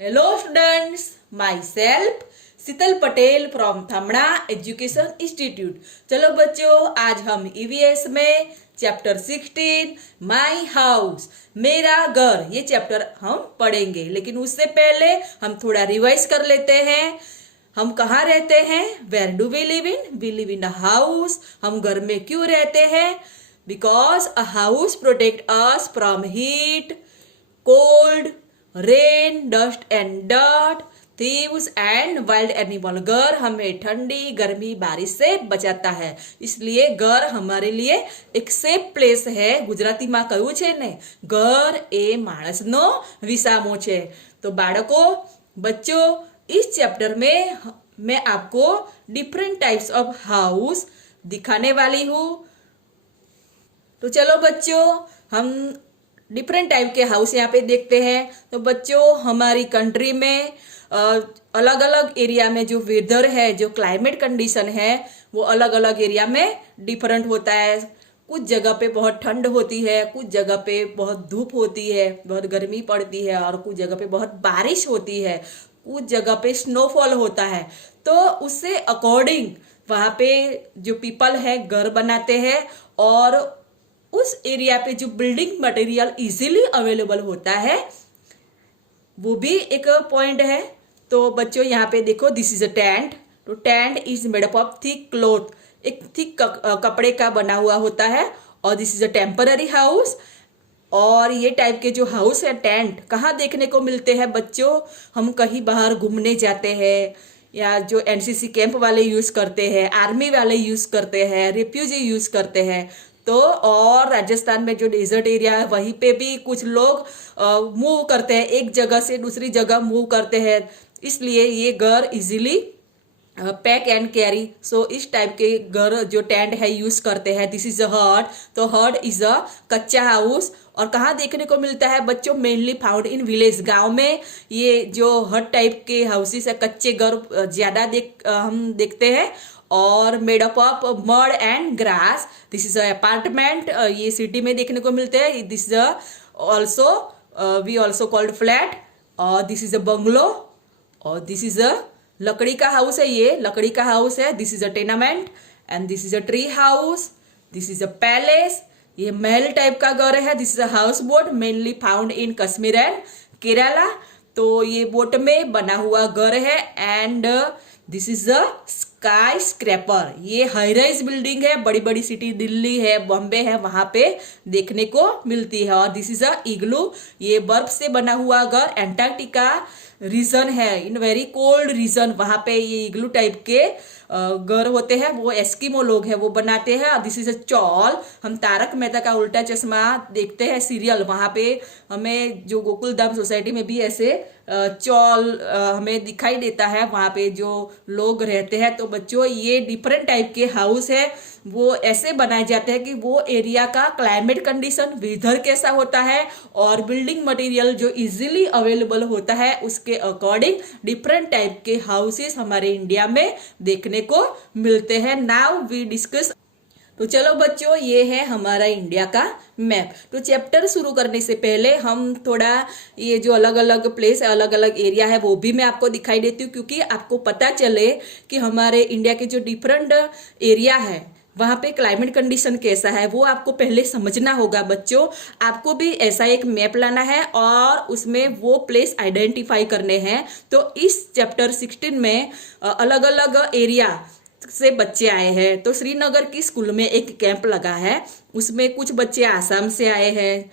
Hello students, myself Sheetal Patel from Thamda education institute. चलो बच्चों, आज हम ईवीएस में चैप्टर 16 माई हाउस मेरा घर ये चैप्टर हम पढ़ेंगे। लेकिन उससे पहले हम थोड़ा रिवाइज कर लेते हैं। हम कहाँ रहते हैं? Where do we live in? We live in a house. हम घर में क्यों रहते हैं? Because a house protect us from heat, cold, rain, dust and dirt, thieves and wild animal. घर हमें ठंडी, गर्मी, बारिश से बचाता है। इसलिए घर हमारे लिए एक सेफ प्लेस है। ગુજરાતીમાં કહ્યું છે ને, घर ए માણસનો વિસામો છે। तो बाળકો, बच्चों, इस चैप्टर में मैं आपको डिफरेंट टाइप्स ऑफ हाउस दिखाने वाली हूँ। तो चलो बच्चों, हम डिफरेंट टाइप के हाउस यहाँ पे देखते हैं। तो बच्चों, हमारी कंट्री में अलग अलग एरिया में जो वेदर है, जो क्लाइमेट कंडीशन है, वो अलग अलग एरिया में डिफरेंट होता है। कुछ जगह पे बहुत ठंड होती है, कुछ जगह पे बहुत धूप होती है, बहुत गर्मी पड़ती है, और कुछ जगह पे बहुत बारिश होती है, कुछ जगह पे स्नोफॉल होता है। तो उससे अकॉर्डिंग वहाँ पे जो पीपल है घर बनाते हैं, और उस एरिया पे जो बिल्डिंग मटेरियल इजीली अवेलेबल होता है वो भी एक पॉइंट है। तो बच्चों, यहाँ पे देखो, दिस इज अ टेंट। तो tent is made up of thick cloth, एक थिक कपड़े का बना हुआ होता है। और this is a temporary house. और ये टाइप के जो हाउस है, टेंट, कहाँ देखने को मिलते हैं बच्चों? हम कहीं बाहर घूमने जाते हैं, या जो एनसीसी कैंप वाले यूज करते हैं, आर्मी वाले यूज करते हैं, रिफ्यूजी यूज करते हैं। तो और राजस्थान में जो डेजर्ट एरिया है, वहीं पे भी कुछ लोग मूव करते हैं, एक जगह से दूसरी जगह मूव करते हैं। इसलिए ये घर इजीली पैक एंड कैरी, सो इस टाइप के घर जो टेंट है यूज करते हैं। दिस इज अ हट। तो हट इज अ कच्चा हाउस। और कहाँ देखने को मिलता है बच्चों? मेनली फाउंड इन विलेज, गांव में ये जो हट टाइप के हाउसेस है, कच्चे घर ज्यादा हम देखते हैं। और made up of mud and grass. This is a apartment, ये सिटी में देखने को मिलते हैं। This is also we also called flat. और दिस इज अ बंगलो। और दिस इज अ लकड़ी का हाउस है, ये लकड़ी का हाउस है। This is a tenement. And this is a tree house. This is a palace, ये महल टाइप का घर है। This is a house boat, mainly found in Kashmir and Kerala. तो ये बोट में बना हुआ घर है। And this is a sky scraper, ये हाई राइज बिल्डिंग है, बड़ी बड़ी सिटी दिल्ली है, बॉम्बे है, वहां पे देखने को मिलती है। और दिस इज अ इग्लू, ये बर्फ से बना हुआ घर, एंटार्क्टिका रीजन है, इन वेरी कोल्ड रीजन, वहां पे ये इग्लू टाइप के घर होते हैं, वो एस्किमो लोग हैं वो बनाते हैं। दिस इज अ चॉल, हम तारक मेहता का उल्टा चश्मा देखते हैं सीरियल, वहां पे हमें जो गोकुल धाम सोसाइटी में भी ऐसे चॉल हमें दिखाई देता है, वहां पे जो लोग रहते हैं। तो बच्चों, ये डिफरेंट टाइप के हाउस है, वो ऐसे बनाए जाते हैं कि वो एरिया का क्लाइमेट कंडीशन, वेदर कैसा होता है, और बिल्डिंग मटेरियल जो इजीली अवेलेबल होता है, उसके अकॉर्डिंग डिफरेंट टाइप के हाउसेस हमारे इंडिया में देखने को मिलते हैं। Now we discuss. तो चलो बच्चों, ये है हमारा इंडिया का मैप। तो चैप्टर शुरू करने से पहले हम थोड़ा ये जो अलग अलग प्लेस है, अलग अलग एरिया है, वो भी मैं आपको दिखाई देती हूँ, क्योंकि आपको पता चले कि हमारे इंडिया के जो डिफरेंट एरिया है वहां पे क्लाइमेट कंडीशन कैसा है, वो आपको पहले समझना होगा। बच्चों, आपको भी ऐसा एक मैप लाना है और उसमें वो प्लेस आइडेंटिफाई करने हैं। तो इस चैप्टर 16 में अलग अलग एरिया से बच्चे आए हैं। तो श्रीनगर की स्कूल में एक कैंप लगा है, उसमें कुछ बच्चे आसाम से आए हैं,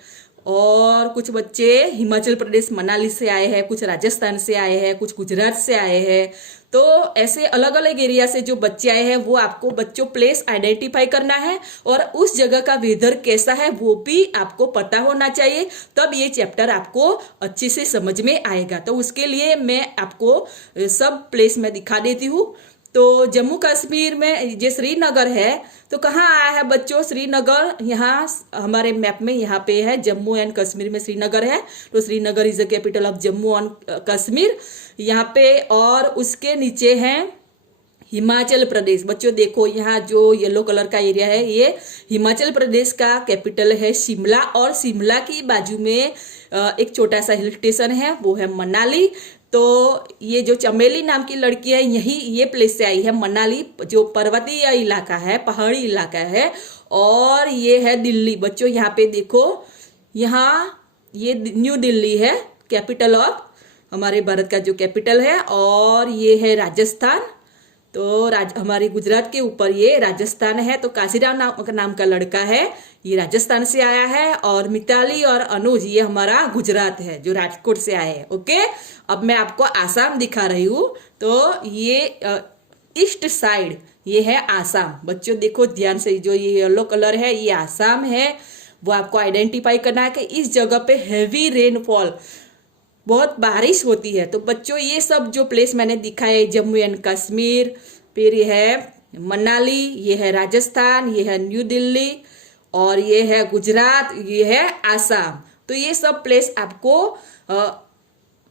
और कुछ बच्चे हिमाचल प्रदेश मनाली से आए हैं, कुछ राजस्थान से आए हैं, कुछ गुजरात से आए हैं। तो ऐसे अलग अलग एरिया से जो बच्चे आए हैं, वो आपको बच्चों प्लेस आइडेंटिफाई करना है, और उस जगह का वेदर कैसा है वो भी आपको पता होना चाहिए। तब ये चैप्टर आपको अच्छे से समझ में आएगा। तो उसके लिए मैं आपको सब प्लेस में दिखा देती हूँ। तो जम्मू कश्मीर में जो श्रीनगर है, तो कहाँ आया है बच्चों? श्रीनगर यहाँ हमारे मैप में यहाँ पे है, जम्मू एंड कश्मीर में श्रीनगर है। तो Srinagar is the capital of Jammu and Kashmir यहाँ पे। और उसके नीचे है हिमाचल प्रदेश। बच्चों देखो, यहाँ जो येलो कलर का एरिया है, ये हिमाचल प्रदेश का कैपिटल है शिमला, और शिमला की बाजू में एक छोटा सा हिल स्टेशन है, वो है मनाली। तो ये जो चमेली नाम की लड़की है, ये प्लेस से आई है, मनाली जो पर्वतीय इलाका है, पहाड़ी इलाका है। और ये है दिल्ली। बच्चों यहाँ पे देखो, यहाँ ये न्यू दिल्ली है, कैपिटल ऑफ हमारे भारत का जो कैपिटल है। और ये है राजस्थान। तो हमारे गुजरात के ऊपर ये राजस्थान है। तो काशीराम नाम का लड़का है, ये राजस्थान से आया है। और मिताली और अनुज ये हमारा गुजरात है, जो राजकोट से आए हैं। ओके, अब मैं आपको आसाम दिखा रही हूँ। तो ये ईस्ट साइड ये है आसाम। बच्चों देखो ध्यान से, जो ये येलो कलर है ये आसाम है। वो आपको आइडेंटिफाई करना है कि इस जगह पे हैवी रेनफॉल, बहुत बारिश होती है। तो बच्चों ये सब जो प्लेस मैंने दिखाए, जम्मू एंड कश्मीर, फिर ये है मनाली, ये है राजस्थान, ये है न्यू दिल्ली, और ये है गुजरात, ये है आसाम। तो ये सब प्लेस आपको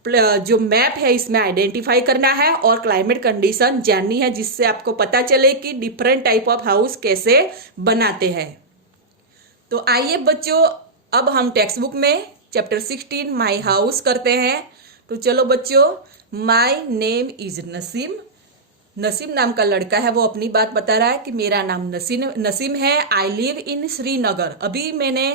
जो मैप है इसमें आइडेंटिफाई करना है और क्लाइमेट कंडीशन जाननी है, जिससे आपको पता चले कि डिफरेंट टाइप ऑफ हाउस कैसे बनाते हैं। तो आइए बच्चों, अब हम टेक्स्ट बुक में चैप्टर 16 माई हाउस करते हैं। तो चलो बच्चों, my name is Naseem. Naseem नाम का लड़का है, वो अपनी बात बता रहा है कि मेरा नाम नसीम है। I live in Srinagar. अभी मैंने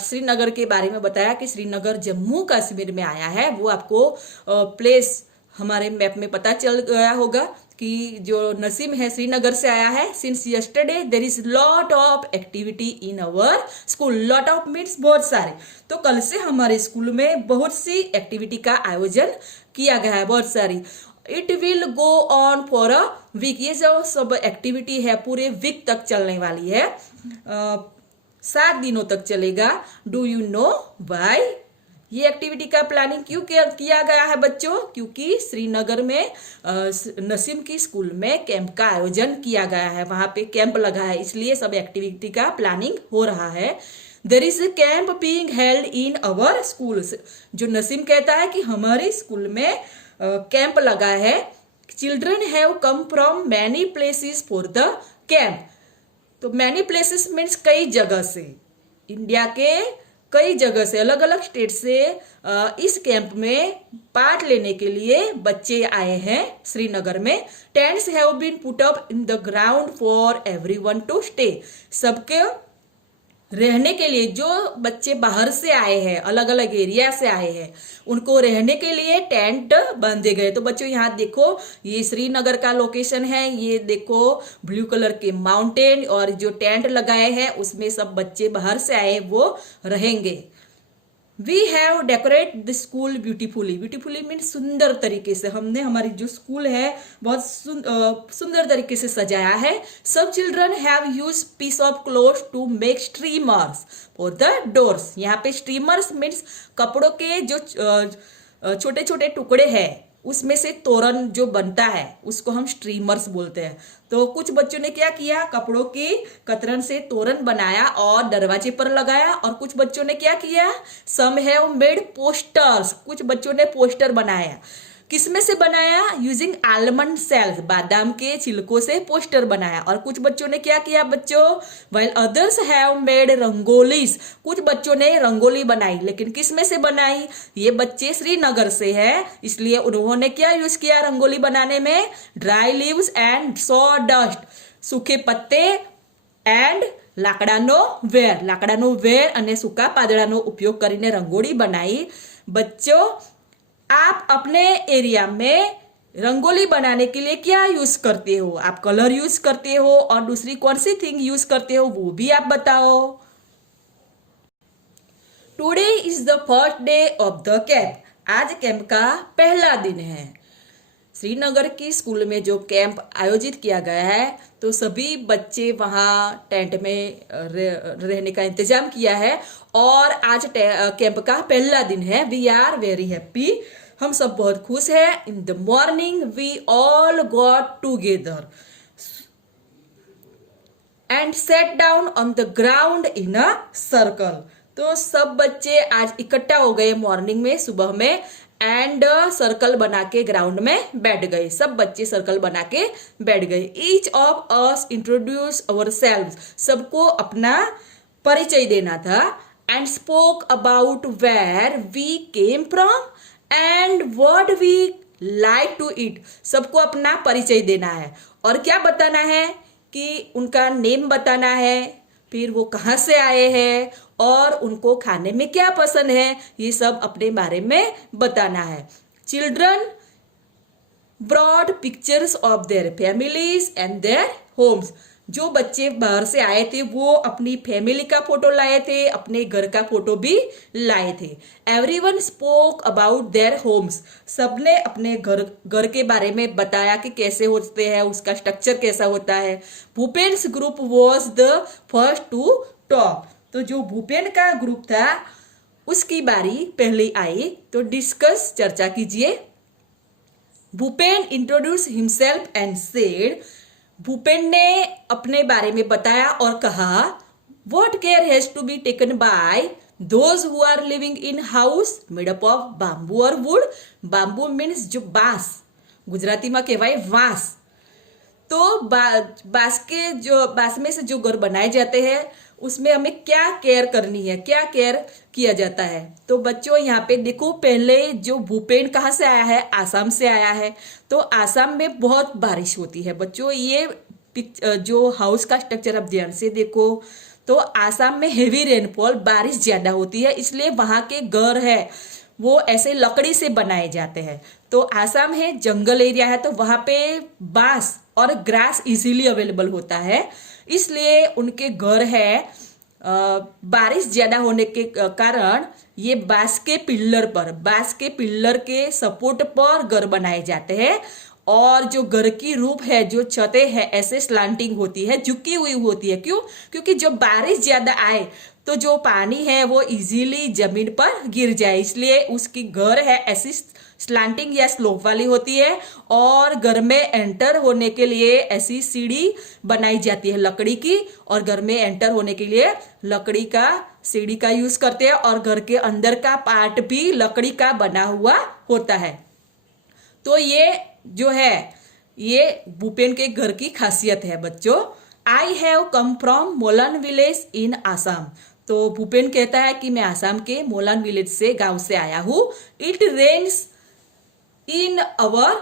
श्रीनगर के बारे में बताया कि श्रीनगर जम्मू कश्मीर में आया है। वो आपको प्लेस हमारे मैप में पता चल गया होगा कि जो नसीम है श्रीनगर से आया है। Since yesterday there is lot of activity in our school. Lot of means बहुत सारे। तो कल से हमारे स्कूल में बहुत सी एक्टिविटी का आयोजन किया गया है, बहुत सारी। It will go on for a week. ये जो सब एक्टिविटी है पूरे वीक तक चलने वाली है, 7 दिनों तक चलेगा। Do you know why? ये एक्टिविटी का प्लानिंग क्यों किया गया है बच्चों? क्योंकि श्रीनगर में नसीम की स्कूल में कैंप का आयोजन किया गया है, वहां पे कैंप लगा है, इसलिए सब एक्टिविटी का प्लानिंग हो रहा है। There is a camp being held in our school. जो नसीम कहता है कि हमारे स्कूल में कैंप लगा है। Children have come from many places for the camp. तो मैनी प्लेसेस मीन्स कई जगह से, इंडिया के कई जगह से, अलग अलग स्टेट से इस कैंप में पार्ट लेने के लिए बच्चे आए हैं श्रीनगर में। Tents have been put up in the ground for everyone to stay. सबके रहने के लिए, जो बच्चे बाहर से आए हैं, अलग अलग एरिया से आए हैं, उनको रहने के लिए टेंट बांधे गए। तो बच्चों यहाँ देखो, ये श्रीनगर का लोकेशन है। ये देखो ब्लू कलर के माउंटेन, और जो टेंट लगाए हैं उसमें सब बच्चे बाहर से आए वो रहेंगे। We have decorate the school beautifully. Beautifully means सुंदर तरीके से। हमने हमारी जो स्कूल है बहुत सुंदर तरीके से सजाया है। सब children have use piece of cloth to make streamers for the doors. यहाँ पे स्ट्रीमर्स मीन्स कपड़ों के जो छोटे छोटे टुकड़े हैं, उसमें से तोरण जो बनता है उसको हम स्ट्रीमर्स बोलते हैं। तो कुछ बच्चों ने क्या किया, कपड़ों की कतरन से तोरण बनाया और दरवाजे पर लगाया। और कुछ बच्चों ने क्या किया, सम हैव मेड पोस्टर्स। कुछ बच्चों ने पोस्टर बनाया। किसमें से बनाया? यूजिंग आलमंड सेल्स, बादाम के छिलकों से पोस्टर बनाया। और कुछ बच्चों ने क्या किया बच्चों, while others have made rangolis. कुछ बच्चों ने रंगोली बनाई, लेकिन किसमें से बनाई? ये बच्चे श्रीनगर से है, इसलिए उन्होंने क्या यूज किया रंगोली बनाने में? Dry leaves and saw dust, सूखे पत्ते एंड लाकડાનો વેર, લાકડાનો વેર અને સૂકા પાંદડાનો ઉપયોગ કરીને રંગોળી બનાવી। बच्चों आप अपने एरिया में रंगोली बनाने के लिए क्या यूज करते हो? आप कलर यूज करते हो और दूसरी कौन सी थिंग यूज करते हो वो भी आप बताओ। Today is the first day of the camp. आज कैंप का पहला दिन है। श्रीनगर की स्कूल में जो कैंप आयोजित किया गया है, तो सभी बच्चे वहाँ टेंट में रहने का इंतजाम किया है। और आज कैंप का पहला दिन है। We are very happy. हम सब बहुत खुश हैं। In the morning we all got together and set down on the ground in a circle. तो सब बच्चे आज इकट्ठा हो गए मॉर्निंग में, सुबह में, एंड सर्कल बना के ग्राउंड में बैठ गए। सब बच्चे सर्कल बना के बैठ गए। Each of us introduce our selves. सबको अपना परिचय देना था। and spoke about where we came from and what we like to eat. सबको अपना परिचय देना है और क्या बताना है कि उनका नेम बताना है, फिर वो कहाँ से आए हैं और उनको खाने में क्या पसंद है, ये सब अपने बारे में बताना है. Children broad pictures of their families and their homes. जो बच्चे बाहर से आए थे वो अपनी फैमिली का फोटो लाए थे, अपने घर का फोटो भी लाए थे. Everyone spoke about their homes. सबने अपने घर के बारे में बताया कि कैसे होते हैं, उसका स्ट्रक्चर कैसा होता है. Bhupen's group was the first to talk. तो जो भूपेन का ग्रुप था उसकी बारी पहले आई. तो डिस्कस, चर्चा कीजिए. Bhupen introduce himself and said. Bhupen ने अपने बारे में बताया और कहा, what care has to be taken by those who are living in house made up of bamboo और वुड. बाम्बू मीन्स जो बांस, गुजरातीમાં કહેવાય વાંસ. तो बांस में से जो घर बनाए जाते हैं उसमें हमें क्या केयर करनी है, क्या केयर किया जाता है. तो बच्चों यहाँ पे देखो, पहले जो भूपेन कहाँ से आया है, आसाम से आया है. तो आसाम में बहुत बारिश होती है बच्चों. ये जो हाउस का स्ट्रक्चर आप ध्यान से देखो तो आसाम में हेवी रेनफॉल, बारिश ज्यादा होती है, इसलिए वहाँ के घर है वो ऐसे लकड़ी से बनाए जाते हैं. तो आसाम है, जंगल एरिया है, तो वहाँ पे बांस और ग्रास इजीली अवेलेबल होता है, इसलिए उनके घर है. बारिश ज्यादा होने के कारण ये बांस के पिल्लर के सपोर्ट पर घर बनाए जाते हैं. और जो घर की रूफ है, जो छतें है, ऐसे स्लांटिंग होती है, झुकी हुई होती है. क्यों? क्योंकि जब बारिश ज्यादा आए तो जो पानी है वो इजीली जमीन पर गिर जाए, इसलिए उसकी घर है ऐसी स्लांटिंग या स्लोप वाली होती है. और घर में एंटर होने के लिए ऐसी सीढ़ी बनाई जाती है लकड़ी की, और घर में एंटर होने के लिए लकड़ी का सीढ़ी का यूज करते हैं. और घर के अंदर का पार्ट भी लकड़ी का बना हुआ होता है. तो ये जो है ये भूपेन के घर की खासियत है बच्चों. I have come from Molan village in Assam. तो भूपेन कहता है कि मैं आसाम के मोलन विलेज से, गांव से आया हूँ. It rains in our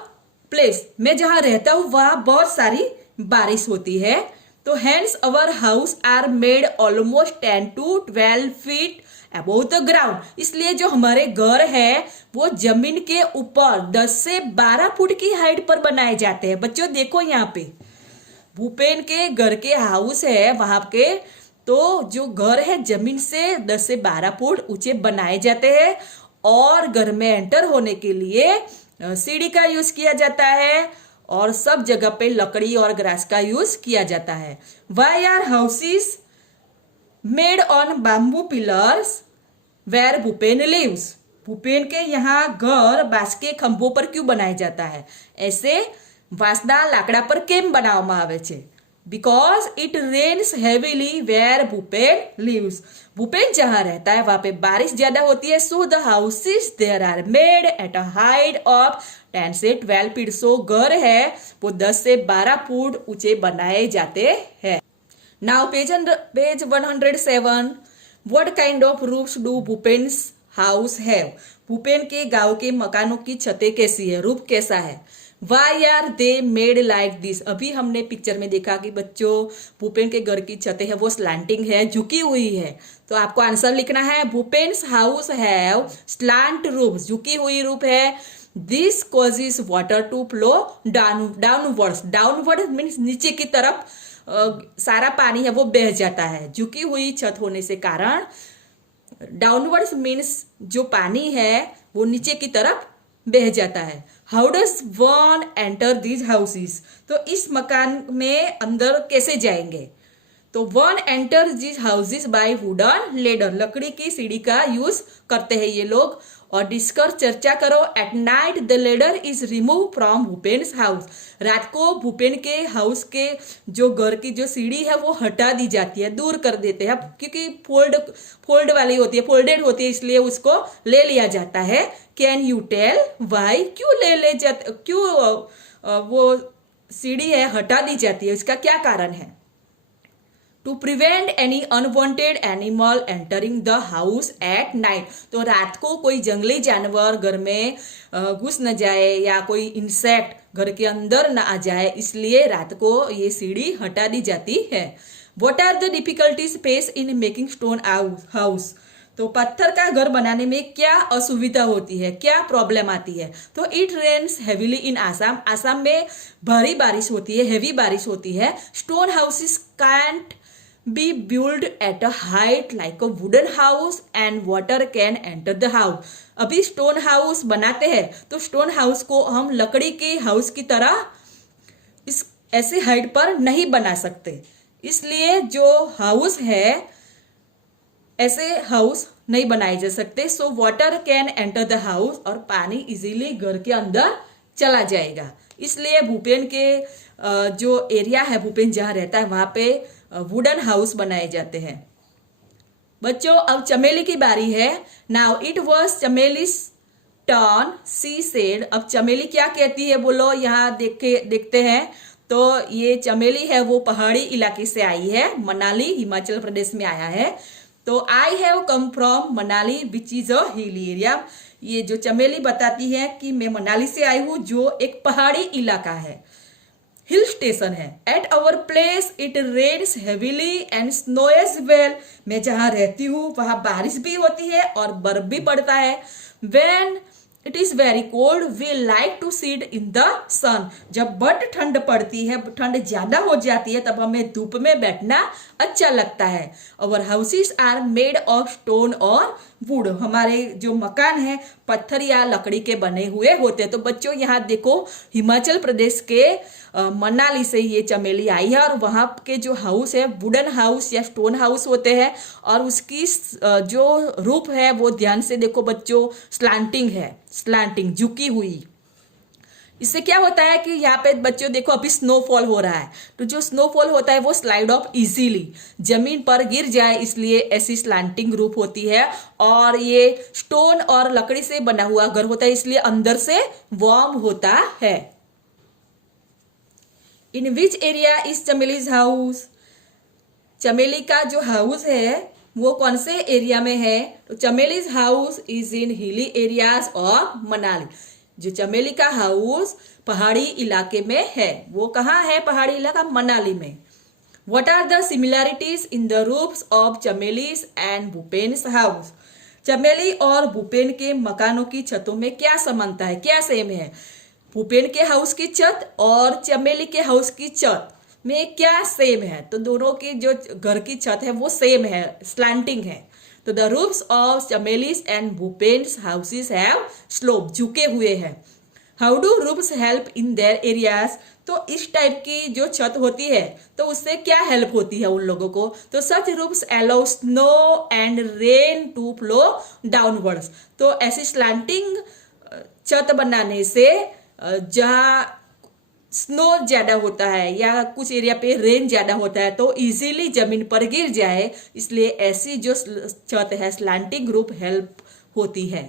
place. मैं जहां रहता हूं वहां बहुत सारी बारिश होती है. तो hence our house are made almost 10 to 12 feet above the ground. इसलिए जो हमारे घर है वो जमीन के ऊपर 10 से 12 फुट की हाइट पर बनाए जाते हैं. बच्चों देखो यहाँ पे भूपेन के घर के हाउस है वहां के, तो जो घर है जमीन से 10 से 12 फुट ऊंचे बनाए जाते हैं. और घर में एंटर होने के लिए सीढ़ी का यूज किया जाता है, और सब जगह पे लकड़ी और ग्रास का यूज किया जाता है. Why are houses made on bamboo pillars where Bhupen lives. Bhupen के यहाँ घर बांस के खंभों पर क्यों बनाया जाता है? ऐसे વાંસના લાકડા પર કેમ બનાવવામાં આવે છે? Because it rains heavily where Bhupen lives. Bhupen जहां रहता है वहां पे बारिश ज्यादा होती है. So the houses there are made at a height of 10 से 12 फीट. सो घर है वो 10 से 12 फुट ऊंचे बनाए जाते हैं. Now page 107. What kind of roofs do Bhupen's house have. Bhupen के गांव के मकानों की छतें कैसी है, रूफ कैसा है? Why are they made like this. अभी हमने पिक्चर में देखा कि बच्चों भूपेन के घर की छतें है वो स्लांटिंग है, झुकी हुई है. तो आपको आंसर लिखना है Bhupen's house have slant roof. झुकी हुई रूफ है. This causes water to flow downwards. Downward means नीचे की तरफ सारा पानी है वो बह जाता है. झुकी हुई छत होने से कारण डाउनवर्ड्स मीन्स जो पानी है वो नीचे की तरफ बह जाता है. How does one enter these houses. तो इस मकान में अंदर कैसे जाएंगे? तो one enter these houses by wooden ladder. लकड़ी की सीढ़ी का यूज करते हैं ये लोग. और डिस्कस, चर्चा करो. At night the ladder is remove from Bhupen's house. रात को भूपेन के हाउस के जो घर की जो सीढ़ी है वो हटा दी जाती है, दूर कर देते हैं, क्योंकि फोल्ड वाली होती है, फोल्डेड होती है, इसलिए उसको ले लिया जाता है. Can you tell why? क्यों ले जाते, क्यों वो सीढ़ी है हटा दी जाती है, इसका क्या कारण है? To prevent any unwanted animal entering the house at night. तो रात को कोई जंगली जानवर घर में घुस न जाए या कोई इंसेक्ट घर के अंदर न आ जाए, इसलिए रात को ये सीढ़ी हटा दी जाती है। What are the difficulties face in making stone house. तो पत्थर का घर बनाने में क्या असुविधा होती है, क्या प्रॉब्लम आती है। तो इट रेन्स हेवीली इन आसाम। आसाम में भारी बारिश होती है, हेवी बारिश होती है। Stone houses cantt be build eight a height like a wooden house and water can enter the house. अभी स्टोन हाउस बनाते हैं तो स्टोन हाउस को हम लकड़ी के हाउस की तरह इस ऐसे हाइट पर नहीं बना सकते, इसलिए जो हाउस है ऐसे हाउस नहीं बनाए जा सकते। So water can enter the house, और पानी इजीली घर के अंदर चला जाएगा, इसलिए भूपेन के जो एरिया है, भूपेन जहाँ रहता है वहां पे वुडन हाउस बनाए जाते हैं। बच्चों अब चमेली की बारी है। Now it was Chameli's turn, she said. अब चमेली क्या कहती है बोलो, यहाँ देखते हैं। तो ये चमेली है वो पहाड़ी इलाके से आई है, मनाली हिमाचल प्रदेश में आया है। तो आई have come from Manali which is a hilly area. ये जो चमेली बताती है कि मैं मनाली से आई हूँ, जो एक पहाड़ी इलाका है, हिल स्टेशन है। At our place it rains heavily and snow as well. मैं जहाँ रहती हूँ वहां बारिश भी होती है और बर्फ भी पड़ता है। When it is very cold we like to sit in the sun. जब बड़ ठंड पड़ती है, ठंड ज्यादा हो जाती है, तब हमें धूप में बैठना अच्छा लगता है। Our houses are made of stone और वुड। हमारे जो मकान है पत्थर या लकड़ी के बने हुए होते हैं। तो बच्चों यहाँ देखो, हिमाचल प्रदेश के मनाली से ये चमेली आई है, और वहाँ के जो हाउस है वुडन हाउस या स्टोन हाउस होते हैं, और उसकी जो रूफ है वो ध्यान से देखो बच्चों, स्लांटिंग है, स्लांटिंग झुकी हुई। इससे क्या होता है कि यहाँ पे बच्चों देखो अभी स्नोफॉल हो रहा है, तो जो स्नोफॉल होता है वो स्लाइड ऑफ इजीली जमीन पर गिर जाए, इसलिए ऐसी स्लांटिंग रूफ होती है। और ये स्टोन और लकड़ी से बना हुआ घर होता है, इसलिए अंदर से वार्म होता है। इन विच एरिया इज चमेलीज हाउस। चमेली का जो हाउस है वो कौन से एरिया में है। तो चमेलीज house is in hilly areas और मनाली। जो चमेली का हाउस पहाड़ी इलाके में है, वो कहाँ है, पहाड़ी इलाका मनाली में। What are the similarities in the roofs of Chameli's and Bhupen's house. Chameli और भूपेन के मकानों की छतों में क्या समानता है, क्या सेम है। भूपेन के हाउस की छत और चमेली के हाउस की छत में क्या सेम है। तो दोनों की जो घर की छत है वो सेम है, स्लैंटिंग है। तो the roofs of Chameli's and Bhupen's houses have slope, झुके हुए हैं। How do roofs help in their areas. तो इस टाइप की जो छत होती है तो उससे क्या हेल्प होती है उन लोगों को। तो such roofs allow snow and rain to flow downwards. तो ऐसी स्लैंटिंग छत बनाने से जहाँ स्नो ज्यादा होता है या कुछ एरिया पे रेन ज्यादा होता है तो इजीली जमीन पर गिर जाए, इसलिए ऐसी जो छत है स्लैंटिंग रूफ हेल्प होती है।